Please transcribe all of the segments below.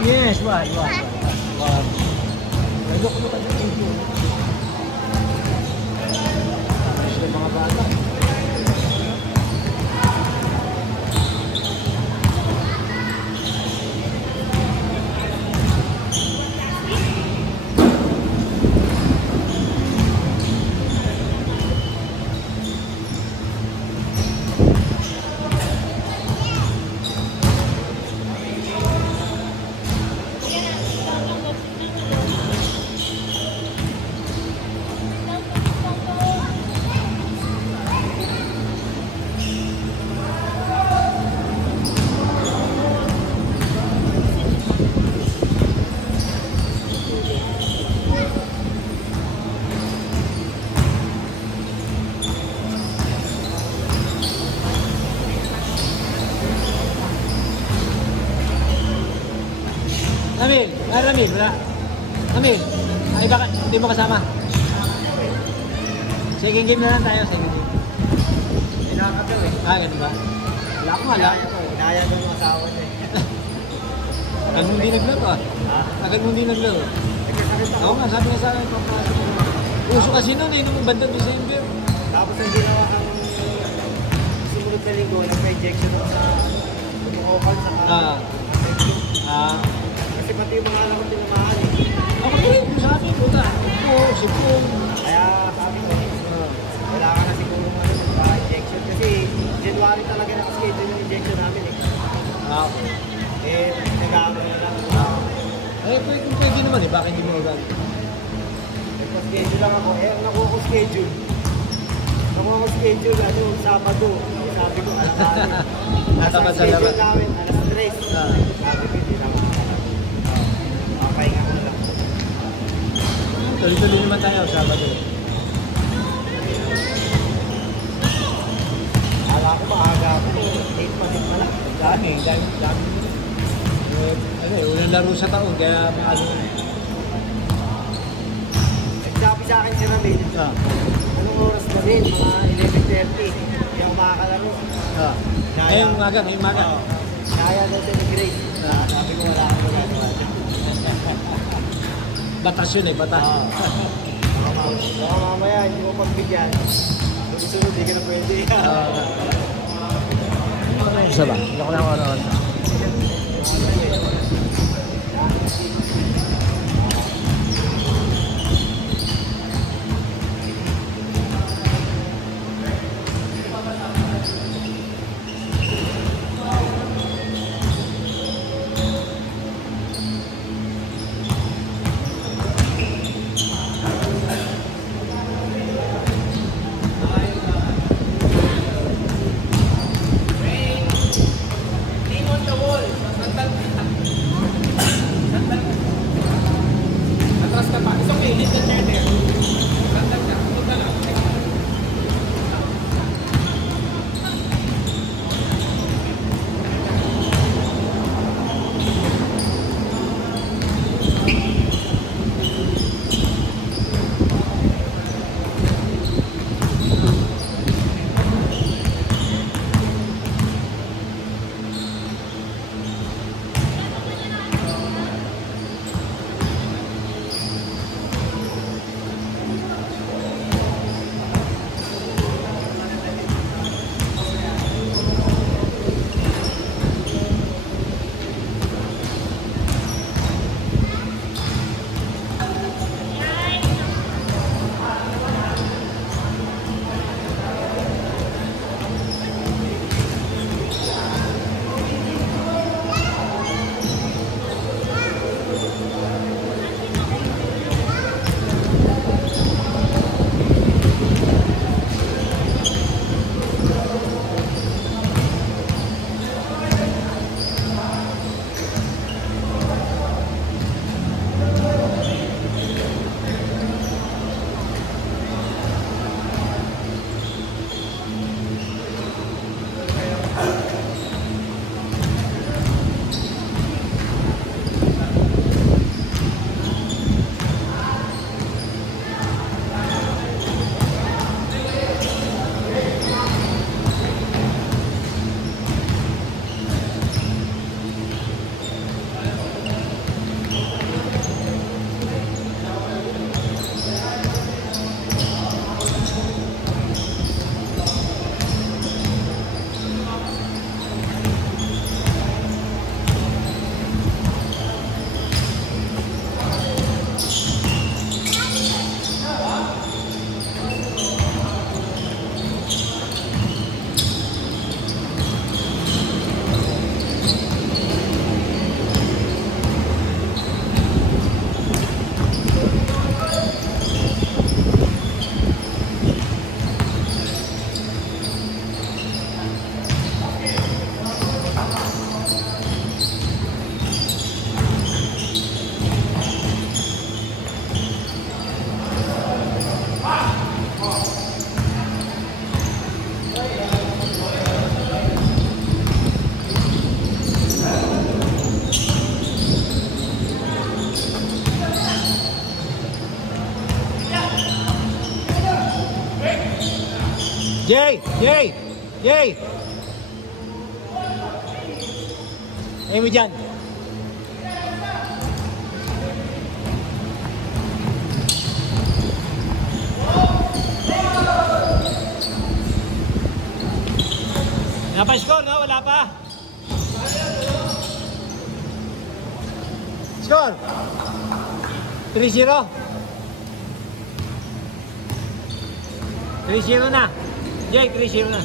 Yes, wag. Lalo-lalo ka sa video. Sila mga bata. Ramil, wala. Ramil, ay baka hindi mo kasama. Second game na lang tayo, second game. Pinakataw eh. Ganun ba? Wala akong wala. Inaya ko yung asawa niya eh. Tagal mo hindi naglaro ah. Tagal mo hindi naglaro. Oo nga, sabi nga sa akin, papasok ko. Uso kasi nun eh, nung banda December. Tapos ang ginawa kang sumunod na linggo, nagpa-injection ako sa tumukopal sa kasi pati yung mga alam ko tinamahan eh. Ako rin, sabi ko na. Sipong. Kaya sabi ko, wala ka na siguro magpa-injection kasi January talaga nakaschedule yung injection namin eh. Eh, nag-aamon na lang. Kung pwede naman eh, bakit hindi mo agad? Nagpa-schedule lang ako. Ang nakuha ko schedule. Nakuha ko schedule, Sabado. Sabi ko, alam namin. Nasa schedule namin, alas 3. Sabi ko, hindi naman. Pahinga ko na lang. Tuloy-tuloy naman tayo, Sabado. Akala ko maaga ako. 8 pa din pala. Dami. Unang laro sa taon, kaya ano. Nagsabi sa akin si Ramil, anong oras na rin? Mga 11:30. Hindi ako makakalaro. Ngayong umaga. Kaya daw siya ni Grace. Sabi ko wala akong magagawa. Batas yun eh, batas. Baka mamaya, hindi mo pagbigyan. Sunod, hindi ka na pwede. Isa ba? Hindi ako na ako. Jay! Jay! Jay! Ayaw mo dyan. Wala pa score, no? Wala pa. Score! 3-0. 3-0 na. Jay, 3-0 na.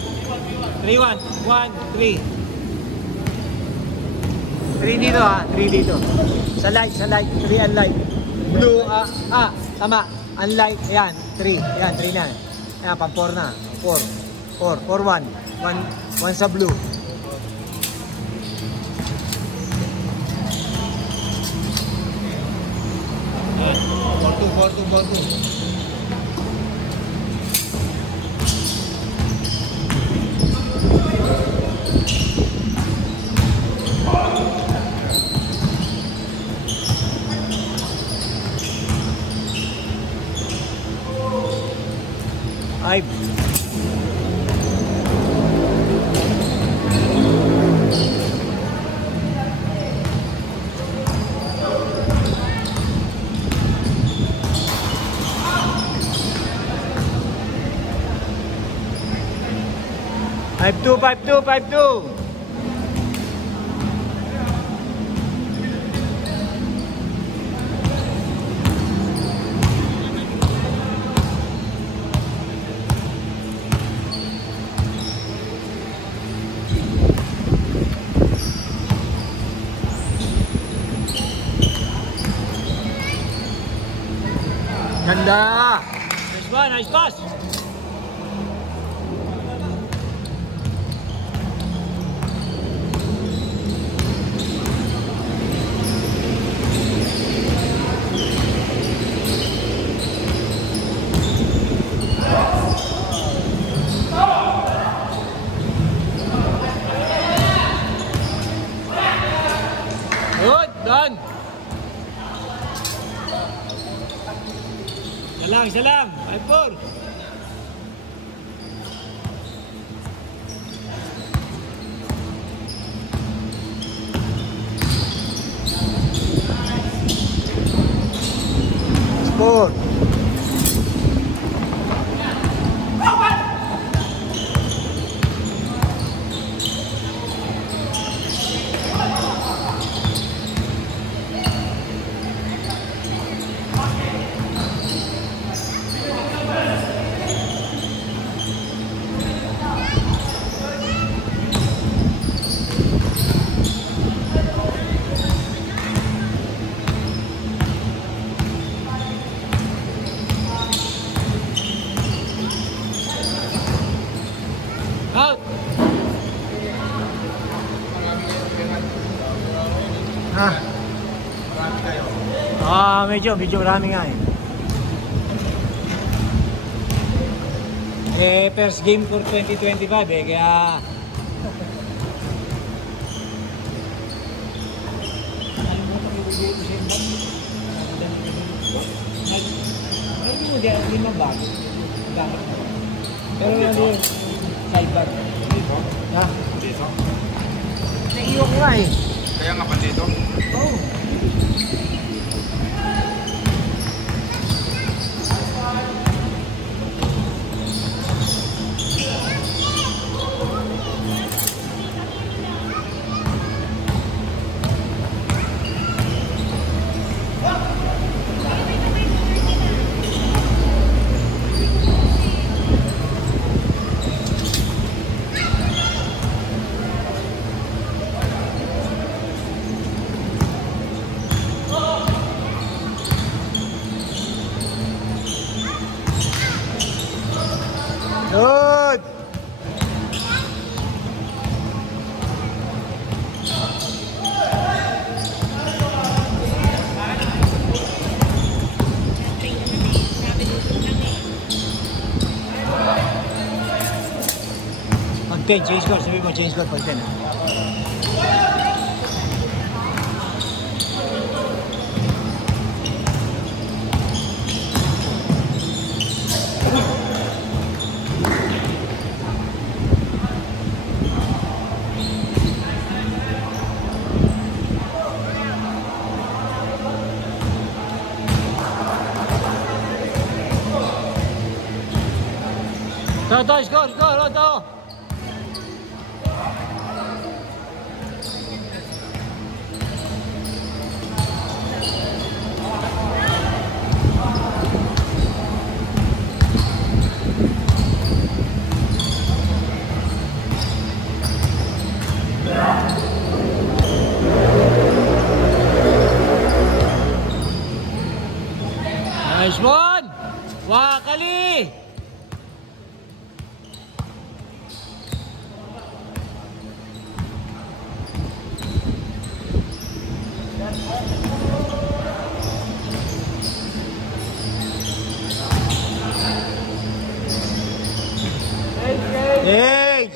3-1. 1-3. 3 dito ha. 3 dito. Sa light, sa light. 3 unlight. Blue, tama. Unlight. Ayan, 3. Ayan, 3 na. Ayan, pang 4 na. 4. 4-1. 1 sa blue. Borto. 5. Five two. Ganda! Nice pass! Good, done! Isa lang, 5-4. Score. Out! Medyo marami nga eh. First game for 2025 kaya hindi mo bago. Pero ano sidebar. Ha? Dito? Naiiwan ko nga eh. Kaya nga pa dito? Oo. Good! Pag 10, change score. Sabi mo, change score pag 10. Roto, score, Roto. Nice one! Wakali!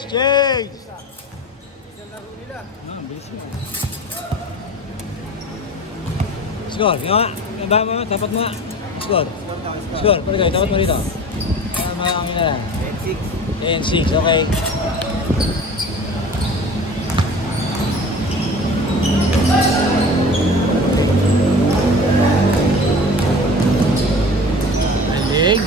Change! Score, yung nga, dapat mo nga. Score, palagay, dapat mo rito. Mga ang ina lang. 10-6, okay. Aling.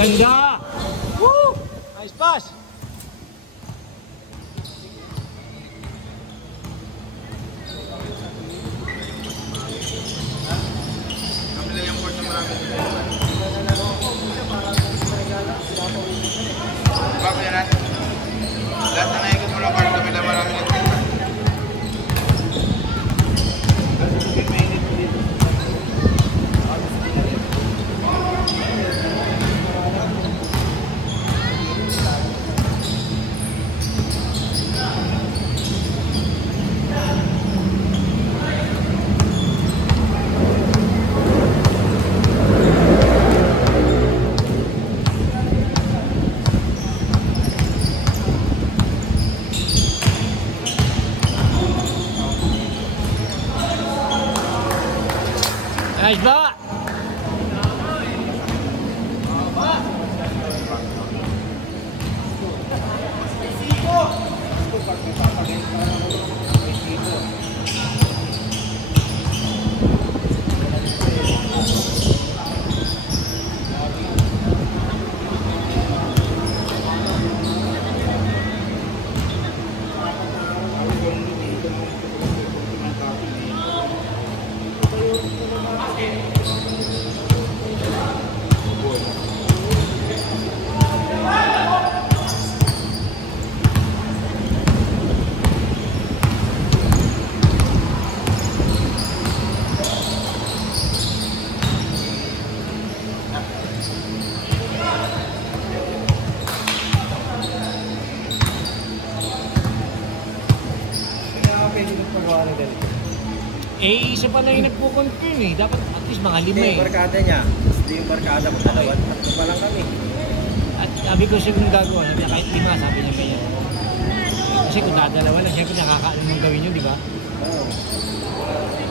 Ganda! Woo! Nice pass! Lahat na naikot mo lang para kami na marami ng tinta. Nice block! Eh, isa pa lang yung nagpo-confirm eh. Dapat at least mga 5 eh. Yung barkada niya. Hindi yung barkada mo. Dalawa. Tatlo pa lang kami. At sabi ko siya nung gagawa, sabi niya kahit 5, sabi niya ganyan. Kasi kung dadalawa lang, siyempre nakakaalam ng gawin nyo, di ba? Oo.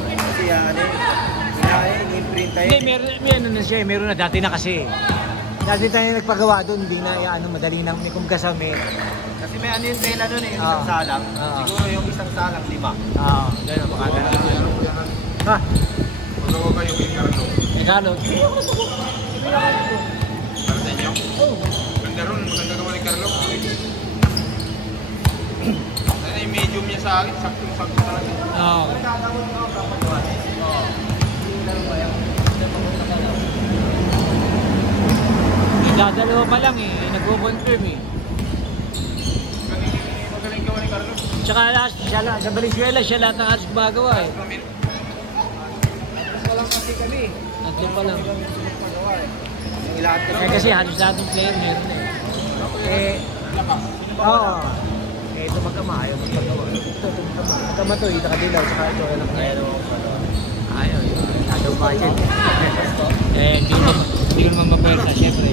Kasi ano yung i-print tayo. Hindi, may ano na siya eh. Meron na dati na kasi. Dati tayo nagpagawa doon, hindi na ano, madali nang may kumkasa may. Kasi may ano yung tela doon eh, yung isang salang. Siguro yung isang salang, 5. Oo, gano'n, baka gano'n. Ha? Magawa kayo yung Carlo. Eh, Carlo? Para sa inyo? Oo. Ganda ron, maganda gawa ni Carlo. Ano yung medium niya sa akin, saktong-sakto talaga. Oo. Dadalawa pa lang eh, nagko-confirm eh. Magaling gawa ni Carlo. Tsaka siya lang, sa Valenzuela, siya lahat ng halos gumagawa eh. Walang kasi kami. Tatlo pa lang. Pagawa eh. Yung lahat ka Eh kasi halos lahat ng player meron eh. Eh, oo. Eh ito magkama, ayaw magpagawa. Ito magkama to, nakadilaw, tsaka ito, anak na. Ayaw, shadow budget. Hindi ko naman mapwersa, syempre.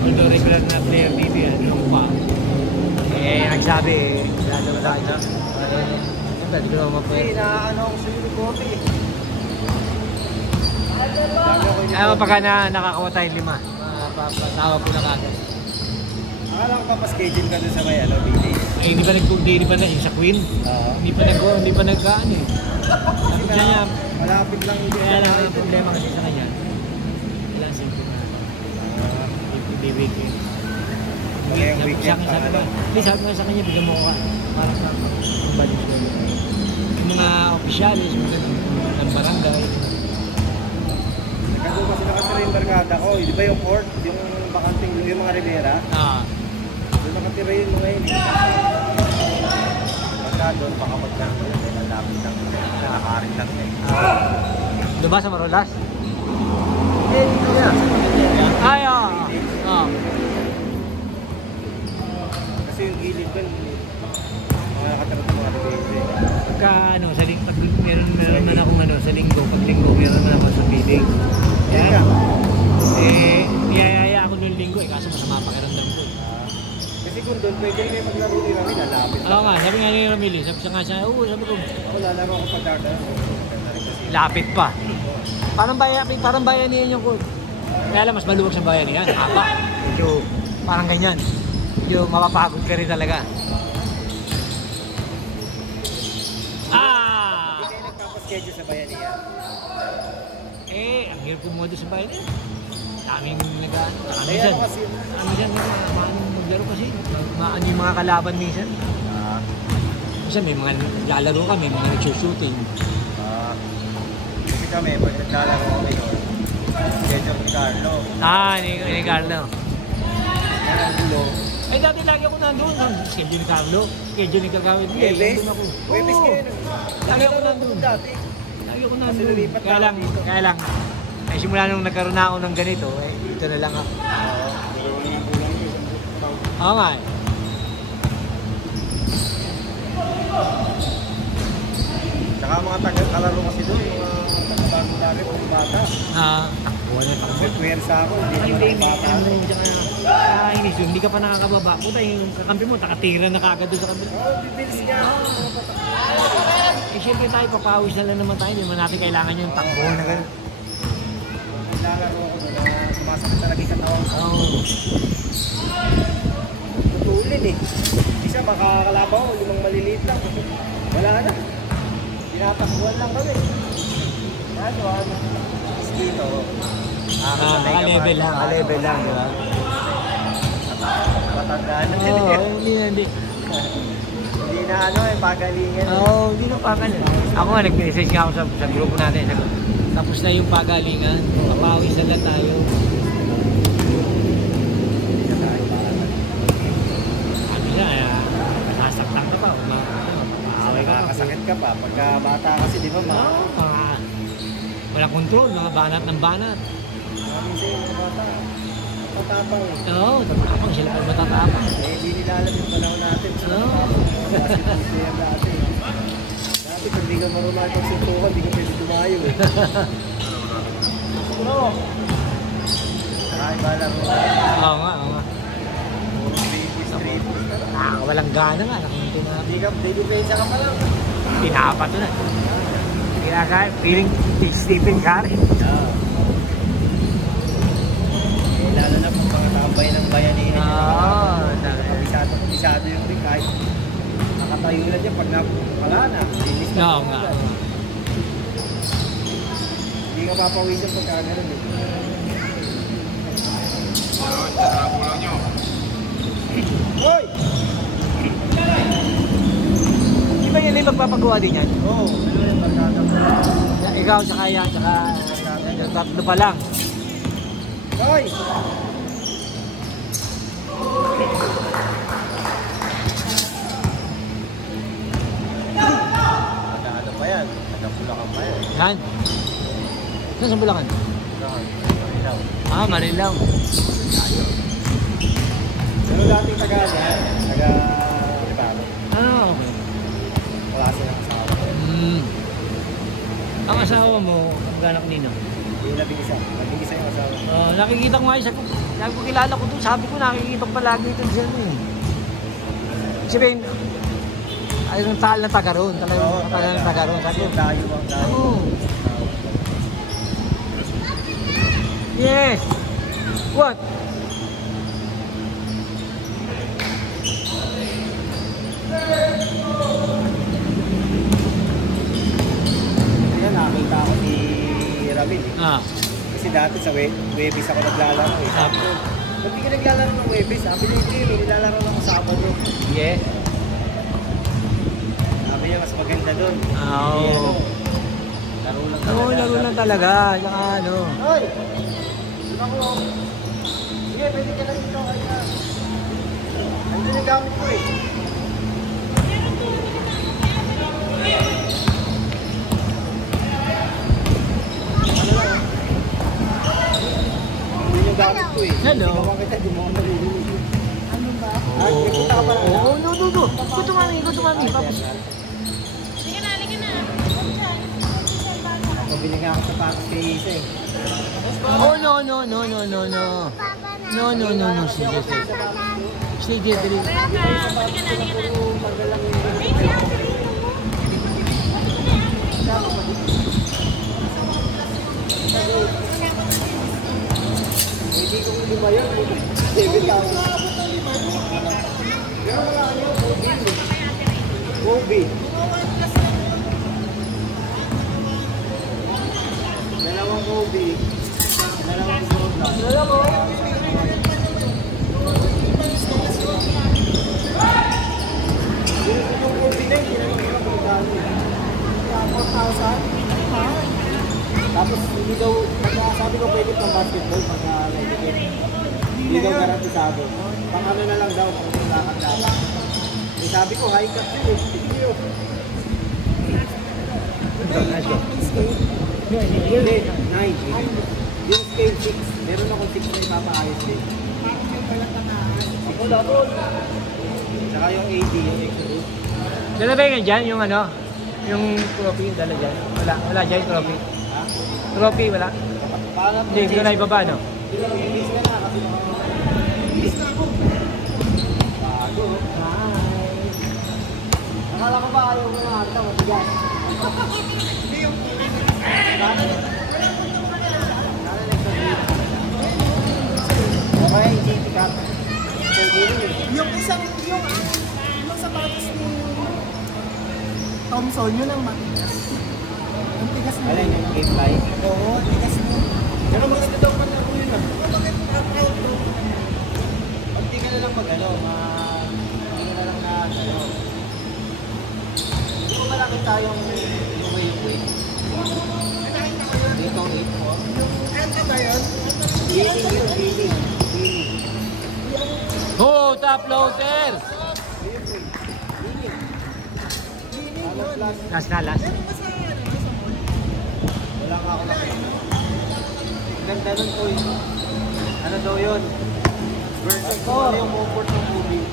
Although regular na player dito yan, ano pa. Nagsabi, shadow budget. Siyempre, hindi ko naman mapwersa. Inaano ako sa uniform eh. Ayaw, pagka nakakawa tayo 5, patawa po na kagad. Akala ko pa pa-schedule ka dun sa may BD. Hindi pa na yung sa Queen. Hindi pa nag-ano eh. Sabi siya niya, Malapit lang yung kaya lang ang problema kasi sa kanya. Kailangan simple na. Hindi weekend. Ngayong weekend pa ano. Sabi ko sa kanya, bigyan mo ko ka. Para sa balik ko. Yung mga opisyalis, ng barangay. Nagkado kasi nakatira yung barkada ko. Di ba yung court? Yung bakanting yung mga Rivera? Doon nakatira yun mga yun. Baka doon, baka magkakaroon na may lalapit lang. Nakakarin lang eh. Doon ba sa Marolas? Dito yan. Ay, oo. Kasi yung gilid doon, mga nakatira sa mga Rivera. Pagka pag meron man akong sa linggo, meron man ako sa bidding. Yan. Niyayaya ako noong linggo kaso masama pakiramdam ko. Kasi kung doon, pwede rin may maglaro ni Rami, lalapit. Oo nga, sabi nga ni Ramili, sabi nga siya, sabi ko, Ako lalaro ako pag-darda. lapit pa. Parang bayanihan yung court. Kaya lang, mas maluwag sa bayanihan, hapa. Medyo, parang ganyan. Medyo mapapagod ka rin talaga. Hindi kayo nagpapaschedule sa bayanihan. Ang hirap pumodo sa bayanihan. Daming nag-ano. Kaya ano kasi? Minsan, maglaro kasi. Maano yung mga kalaban minsan. Minsan may mga naglalaro kami, mga nag-shooting. Kasi kami, pag naglalaro kami doon, schedule ni Carlo. Ni Carlo. Ang gulo. Dati lagi ako nandun. Schedule ni Carlo. Schedule ni Kagawin. Webes? Nandun ako. Webes Oo. kayo. Lagi ako nandun. Dati. Lagi ako Kasi nandun. lumipat Kaya ako lang, dito. simula nung nagkaroon na ako ng ganito, dito na lang ako. Oo nga eh. Tsaka mga taga-kalaro kasi doon, mga taga-bago lagi, mga bata. Takbuhan na takbo. May puwersa ako, hindi Hindi, naman bata. hindi ka pa nakakababa. Puta, yung kakampi mo, nakatira na kagad doon sa kabila. Bibilis niya. Siyempre tayo, papawis na lang naman tayo. Hindi naman natin kailangan yung takbuhan na gano'n. Naglalaro ako doon na sumasakit talaga yung katawan. Tutulin eh. Isa makakalabaw, 5 maliliit lang. Wala na. Tinatakbuhan lang kami. Ano? Dito. Level lang, di ba? Matandaan na Hindi. Hindi na pagalingan. Hindi na pagalingan. Ako nga, nag-message nga ako sa grupo natin. Tapos na yung pagalingan. Papawis na lang tayo. Ano siya, nasaktan ka pa. Nakakasakit ka pa. Pagka bata kasi, di ba walang control, mga banat ng banat. Maraming sa'yo mga bata. Tatapang eh. Tatapang sila pag matatapang. Hindi nila alam yung panahon natin. Basketball player dati. Dati pag di ka marunong pag suntukan, di ka pwede dumayo eh. Saka iba lang. Oo nga. Street. Walang gana nga. Di ka, depensa ka pa lang. Pinapato na. Feeling Stephen Curry. Lalo na kung mga tambay ng bayanihan. Kabisado yung ring kahit nakatayo na dyan pag wala na. Oo nga. Hindi ka papawisan pagka gano'n eh. Kulang nyo. Hoy! Di ba yan yung magpapagawa din yan? Oo, ano yung barkada mo? Ikaw, tsaka yan, tsaka tatlo pa lang. Hoy! Ano pa yan? Nagapulakan pa yan. Yan. Saan sa Bulacan? Marilaw. Marilaw. Pero dating taga-Ribaro. Okay. Wala silang asawa. Ang asawa mo, mag-anak nino? Yung labing-isa yung asawa. Nakikita ko nga yun, sabi ko kilala ko doon, sabi ko nakikita ko palagi ito dyan eh. Sabihin, ay ng taal na taga roon, talagang taga roon. Sabi ko, Tayo ang tayo. oo. Yes! What? Yan, nakita ko si Ramil eh. Kasi dati sa Webis ako naglalaro eh. Sabi ko, ba't di ka naglalaro ng Webis? Sabi niya, hindi, nilalaro lang ako Sabado. Yeah. Sabi niya, mas maganda doon. Oo. Laro lang talaga. Oo, laro lang talaga. Saka ano. Hoy! Ako, sige, pwede ka na dito. Andun yung gamit ko eh. Ano lang eh? Andun yung gamit ko eh. Hello. Sigawan kita, di mo ako nalilinig. Ano ba? Ay, may punta ka pa na. Oo, no. Go to mami. Tapos. Pabili nga ako sapatos kay Isa eh. Oh, no. No. Sige, dali. Hindi ko lima yun. David lang. Pero wala ano, Kobe. Dalawang Kobe. Dalawang Jordan. Yung Kobe na yun, hindi ko magkano. 4,000? Tapos hindi daw, sabi ko pwede pang basketball pag nalagigit. Hindi daw garantisado. Pang ano na lang daw, pang lakad-lakad. Eh sabi ko, high cut yun eh. Video. Hindi, 9. Yung scale 6. Meron akong 6 na ipapaayos din. Ako labot. Saka yung 80, yung extra root. Dala ba yun dyan? Yung ano? Yung trophy, dala dyan? Wala dyan yung trophy. Ha? Trophy, wala? Para Hindi, hindi ko na ibaba, no? Release ka na kasi release na ako. Bago. Akala ko ba ayaw mo na ata matigas? Hindi yung okay, GT Cup. So, Yung isang, yung sapatos ni Thompson, yun ang matigas. Ang tigas mo. alin yung game fly? Oo, tigas mo. Pero maganda daw man ako yun ah. Bakit proud bro? Pag di ka na lang mag-ano, hindi ka na lang na ano. Hindi ko malaki tayong lumay-lumay. Dito ang 8 mo. Ano ba yun? Gaining yun, gaining. Oh, top loader! Last na, last. Meron ba sa mall? Wala nga ako nakita. Ganda nun ko yun. Ano daw yun? Versus ko ano yung comfort ng movie.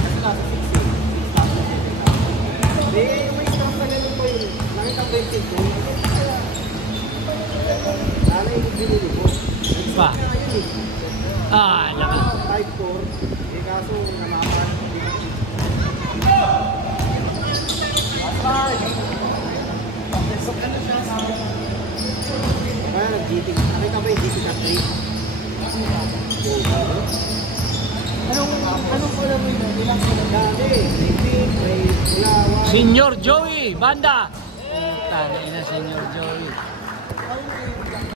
Kasi nasa 6 yun. Hindi, yung may stamp na ganun ko yun. Nakita ko yung tip ko. Sana yung binili mo. Pa. Laki. 5'4". Eh kaso namaman. Kaya nag-GT. Nakita ba yung GT na 3? Anong color mo yun? Ilang color? Dati, may pink, may pula, white. Senior Joey, banda! Tangina, Senior Joey.